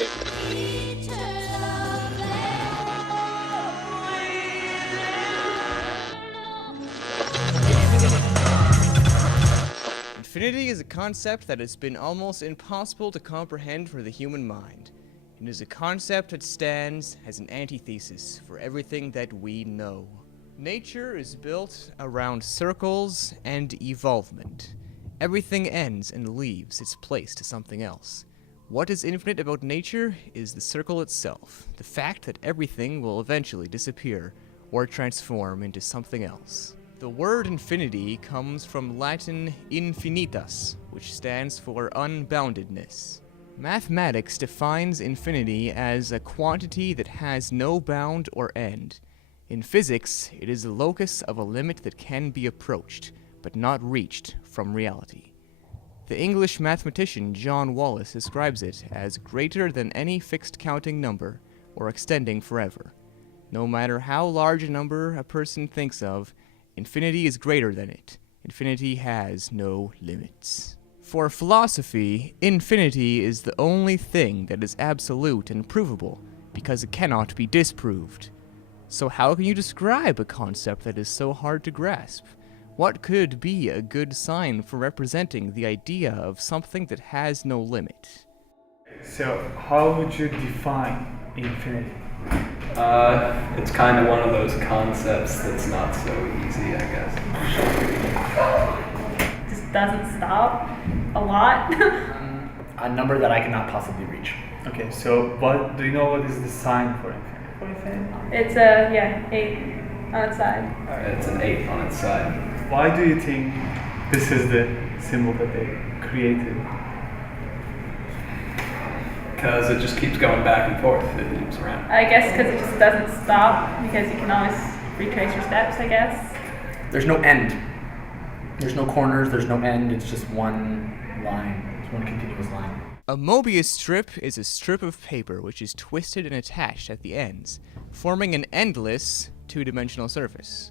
Infinity is a concept that has been almost impossible to comprehend for the human mind. It is a concept that stands as an antithesis for everything that we know. Nature is built around circles and evolvement. Everything ends and leaves its place to something else. What is infinite about nature is the circle itself, the fact that everything will eventually disappear or transform into something else. The word infinity comes from Latin infinitas, which stands for unboundedness. Mathematics defines infinity as a quantity that has no bound or end. In physics, it is the locus of a limit that can be approached, but not reached from reality. The English mathematician John Wallis describes it as greater than any fixed counting number, or extending forever. No matter how large a number a person thinks of, infinity is greater than it. Infinity has no limits. For philosophy, infinity is the only thing that is absolute and provable, because it cannot be disproved. So how can you describe a concept that is so hard to grasp? What could be a good sign for representing the idea of something that has no limit? So, how would you define infinity? It's kind of one of those concepts that's not so easy, I guess. Just doesn't stop a lot. A number that I cannot possibly reach. Okay, so do you know what is the sign for infinity? It's a 8 on its side. It's an 8 on its side. Why do you think this is the symbol that they created? Because it just keeps going back and forth. It loops around. I guess because it just doesn't stop, because you can always retrace your steps, I guess. There's no end. There's no corners, there's no end, it's just one line. It's one continuous line. A Mobius strip is a strip of paper which is twisted and attached at the ends, forming an endless, two-dimensional surface.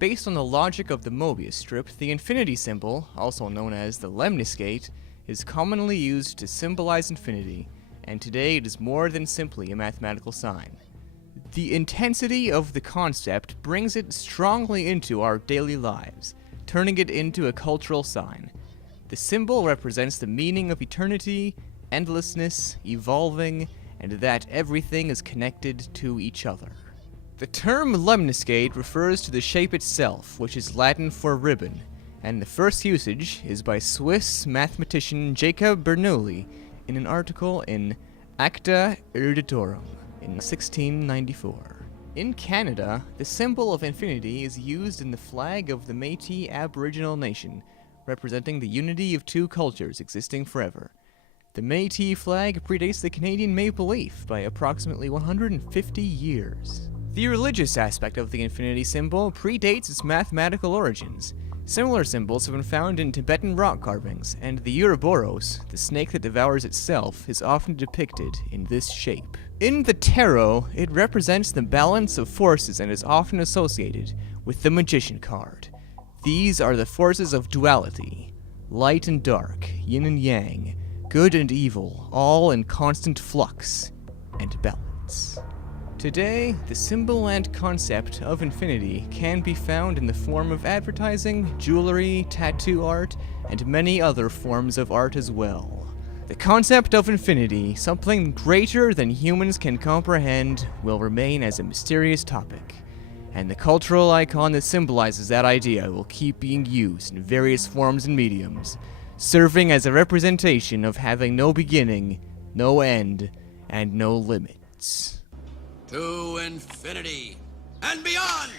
Based on the logic of the Mobius strip, the infinity symbol, also known as the lemniscate, is commonly used to symbolize infinity, and today it is more than simply a mathematical sign. The intensity of the concept brings it strongly into our daily lives, turning it into a cultural sign. The symbol represents the meaning of eternity, endlessness, evolving, and that everything is connected to each other. The term lemniscate refers to the shape itself, which is Latin for ribbon, and the first usage is by Swiss mathematician Jacob Bernoulli in an article in Acta Eruditorum in 1694. In Canada, the symbol of infinity is used in the flag of the Métis Aboriginal Nation, representing the unity of two cultures existing forever. The Métis flag predates the Canadian maple leaf by approximately 150 years. The religious aspect of the infinity symbol predates its mathematical origins. Similar symbols have been found in Tibetan rock carvings, and the Ouroboros, the snake that devours itself, is often depicted in this shape. In the tarot, it represents the balance of forces and is often associated with the Magician card. These are the forces of duality, light and dark, yin and yang, good and evil, all in constant flux and balance. Today, the symbol and concept of infinity can be found in the form of advertising, jewelry, tattoo art, and many other forms of art as well. The concept of infinity, something greater than humans can comprehend, will remain as a mysterious topic, and the cultural icon that symbolizes that idea will keep being used in various forms and mediums, serving as a representation of having no beginning, no end, and no limits. To infinity and beyond!